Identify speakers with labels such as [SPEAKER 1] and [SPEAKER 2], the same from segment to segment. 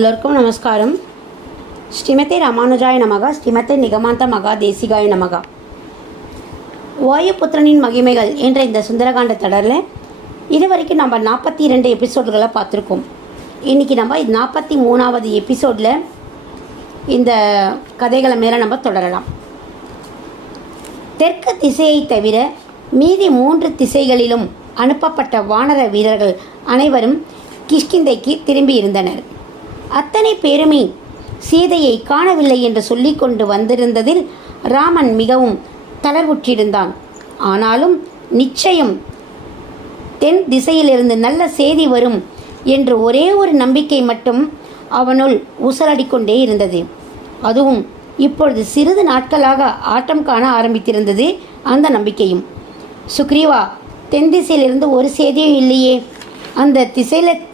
[SPEAKER 1] எல்லோருக்கும் நமஸ்காரம். ஸ்ரீமதி ராமானுஜாய நமகா ஸ்ரீமதி நிகமாந்த மகா தேசிகாய நமகா. வாயுபுத்திரனின் மகிமைகள் என்ற இந்த சுந்தரகாண்ட தொடரில் இது வரைக்கும் நம்ம நாற்பத்தி இரண்டு எபிசோடுகளை பார்த்துருக்கோம். இன்றைக்கி நம்ம நாற்பத்தி மூணாவது எபிசோடில் இந்த கதைகளை மேலே நம்ம தொடரலாம். தெற்கு திசையை தவிர மீதி மூன்று திசைகளிலும் அனுப்பப்பட்ட வானர வீரர்கள் அனைவரும் கிஷ்கிந்தைக்கு திரும்பி இருந்தனர். அத்தனை பேருமே சீதையை காணவில்லை என்று சொல்லி கொண்டு வந்திருந்ததில் ராமன் மிகவும் தளர்வுற்றிருந்தான். ஆனாலும் நிச்சயம் தென் திசையிலிருந்து நல்ல செய்தி வரும் என்று ஒரே ஒரு நம்பிக்கை மட்டும் அவனுள் உசலடிக்கொண்டே இருந்தது. அதுவும் இப்பொழுது சிறிது நாட்களாக ஆட்டம் காண ஆரம்பித்திருந்தது அந்த நம்பிக்கையும். சுக்ரீவா தென் திசையிலிருந்து ஒரு செய்தியும் இல்லையே. அந்த திசையில்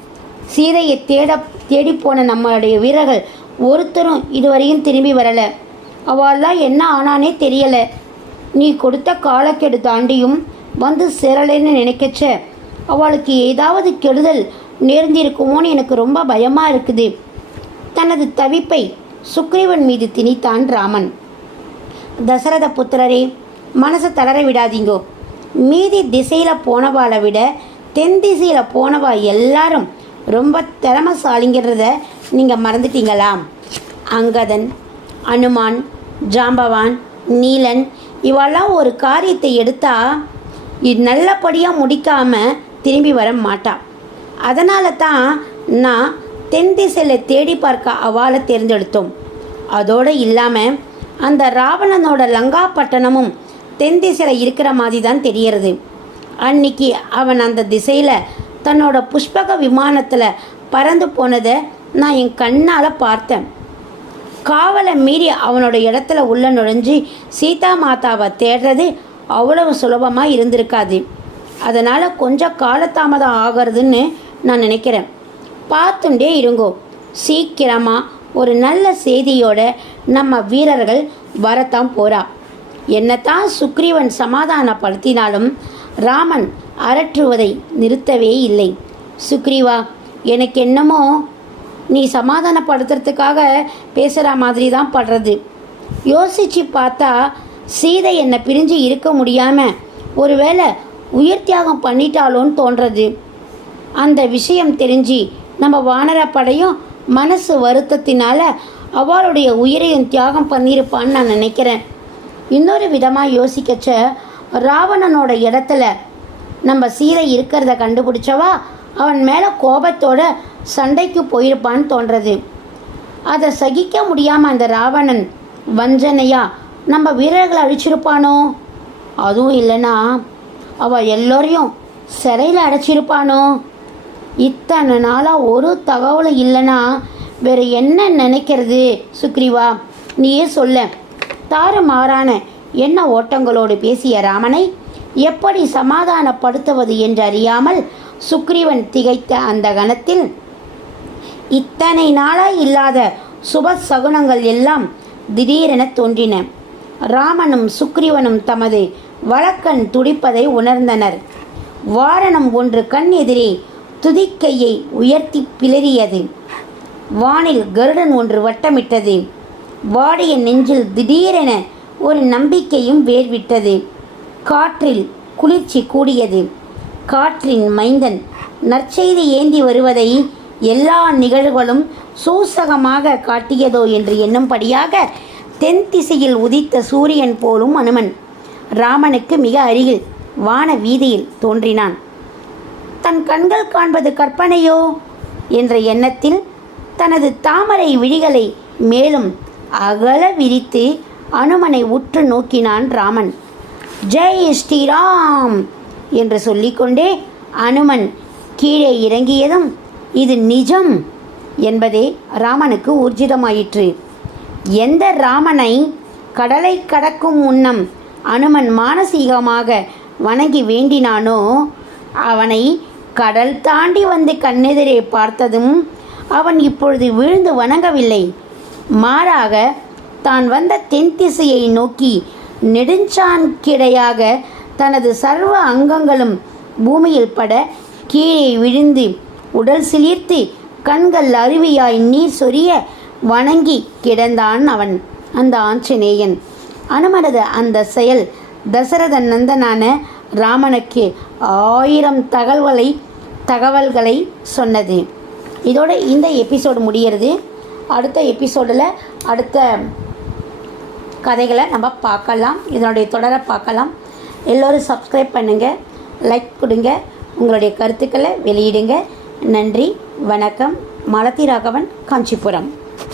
[SPEAKER 1] சீதையை தேட தேடிப்போன நம்மளுடைய வீரர்கள் ஒருத்தரும் இதுவரையும் திரும்பி வரலை. அவள்லாம் என்ன ஆனானே தெரியலை. நீ கொடுத்த காலக்கெடு தாண்டியும் வந்து சேரலைன்னு நினைக்கச்ச. அவளுக்கு ஏதாவது கெடுதல் நேர்ந்திருக்குமோன்னு எனக்கு ரொம்ப பயமாக இருக்குது. தனது தவிப்பை சுக்ரீவன் மீது திணித்தான் ராமன். தசரத புத்திரரே மனசை தளர விடாதீங்கோ. மீதி திசையில் போனவாளை விட தென் திசையில் போனவா எல்லாரும் ரொம்ப திறமசாலிங்கிறத நீங்கள் மறந்துட்டீங்களா அங்கதன் அனுமான் ஜாம்பவான் நீலன் இவெல்லாம் ஒரு காரியத்தை எடுத்தா இது நல்லபடியாக முடிக்காமல் திரும்பி வர மாட்டாள் அதனால தான் நான் தென் திசையில் தேடி பார்க்க அவளை தேர்ந்தெடுத்தோம். அதோடு இல்லாமல் அந்த ராவணனோட லங்கா பட்டணமும் தென் திசையில் இருக்கிற மாதிரி தான் தெரியறது. அன்னைக்கு அவன் அந்த திசையில் தன்னோட புஷ்பக விமானத்தில் பறந்து போனதை நான் என் கண்ணால் பார்த்தேன். காவலை மீறி அவனோட இடத்துல உள்ள நுழைஞ்சு சீதா மாதாவை தேடுறது அவ்வளவு சுலபமாக இருந்திருக்காது. அதனால் கொஞ்சம் காலதாமதம் ஆகிறதுன்னு நான் நினைக்கிறேன். பார்த்துண்டே இருங்கோ. சீக்கிரமாக ஒரு நல்ல செய்தியோட நம்ம வீரர்கள் வரத்தான் போகிறா என்னத்தான் சுக்ரீவன் சமாதானப்படுத்தினாலும் ராமன் அரற்றுவதை நிறுத்தவே இல்லை. சுக்ரீவா எனக்கு என்னமோ நீ சமாதானப்படுத்துறதுக்காக பேசுகிற மாதிரி தான் படுறது. யோசித்து பார்த்தா சீதை என்னை பிரிஞ்சு இருக்க முடியாமல் ஒருவேளை உயிர் தியாகம் பண்ணிட்டாலோன்னு தோன்றது. அந்த விஷயம் தெரிஞ்சு நம்ம வானரப்படையும் மனசு வருத்தத்தினால அவளுடைய உயிரையும் தியாகம் பண்ணியிருப்பான்னு நான் நினைக்கிறேன். இன்னொரு விதமாக யோசிக்கச்ச ராவணனோட இடத்துல நம்ம சீதை இருக்கிறத கண்டுபிடிச்சவா? அவன் மேலே கோபத்தோட சண்டைக்கு போயிருப்பான்னு தோன்றது. அதை சகிக்க முடியாமல் அந்த ராவணன் வஞ்சனையா நம்ம வீரர்களை அழிச்சிருப்பானோ? அதுவும் இல்லைன்னா அவள் எல்லோரையும் சிறையில் அடைச்சிருப்பானோ? இத்தனை நாளாக ஒரு தகவலும் இல்லைன்னா வேறு என்ன நினைக்கிறது சுக்ரீவா? நீயே சொல்ல. தாறு மாறான என்ன ஓட்டங்களோடு பேசிய ராமனை? எப்படி சமாதானப்படுத்துவது என்றறியாமல் சுக்ரீவன் திகைத்த அந்த கணத்தில் இத்தனை நாளாய் இல்லாத சுப சகுனங்கள் எல்லாம் திடீரென தோன்றின. ராமனும் சுக்ரீவனும் தமது வழக்கண் துடிப்பதை உணர்ந்தனர். வாரணம் ஒன்று கண் எதிரே துதிக்கையை உயர்த்தி பிளறியது. வானில் கருடன் ஒன்று வட்டமிட்டது. வாடிய நெஞ்சில் திடீரென ஒரு நம்பிக்கையும் வேர்விட்டது. காற்றில் குளிர்ச்சி கூடியது. காற்றின் மைந்தன் நற்செய்தி ஏந்தி வருவதை எல்லா நிகழ்வுகளும் சூசகமாக காட்டியதோ என்று எண்ணும்படியாக தென் திசையில் உதித்த சூரியன் போலும் அனுமன் ராமனுக்கு மிக அருகில் வான வீதியில் தோன்றினான். தன் கண்கள் காண்பது கற்பனையோ? என்ற எண்ணத்தில் தனது தாமரை விழிகளை மேலும் அகல விரித்து அனுமனை உற்று நோக்கினான் ராமன். ஜெய் ஸ்ரீராம் என்று சொல்லிக்கொண்டே அனுமன் கீழே இறங்கியதும் இது நிஜம் என்பதே ராமனுக்கு ஊர்ஜிதமாயிற்று. எந்த ராமனை கடலை கடக்கும் முன்னம் அனுமன் மானசீகமாக வணங்கி வேண்டினானோ அவனை கடல் தாண்டி வந்து கண்ணெதிரே பார்த்ததும் அவன் இப்பொழுது விழுந்து வணங்கவில்லை. மாறாக தான் வந்த தென் திசையை நோக்கி நெடுஞ்சான் கிடையாக தனது சர்வ அங்கங்களும் பூமியில் பட கீழே விழுந்து உடல் சிலிர்த்து கண்கள் அருவியாய் நீர் சொரிய வணங்கி கிடந்தான் அவன் அந்த ஆஞ்சநேயன். அனுமனது அந்த செயல் தசரத நந்தனான ராமனுக்கு ஆயிரம் தகவல்களை தகவல்களை சொன்னது. இதோட இந்த எபிசோடு முடிகிறது அடுத்த எபிசோடில் அடுத்த கதைகளை நம்ம பார்க்கலாம். இதனுடைய தொடரை பார்க்கலாம். எல்லோரும் சப்ஸ்கிரைப் பண்ணுங்கள் லைக் கொடுங்க. உங்களுடைய கருத்துக்களை வெளியிடுங்க. நன்றி. வணக்கம். மலதி ராகவன் காஞ்சிபுரம்.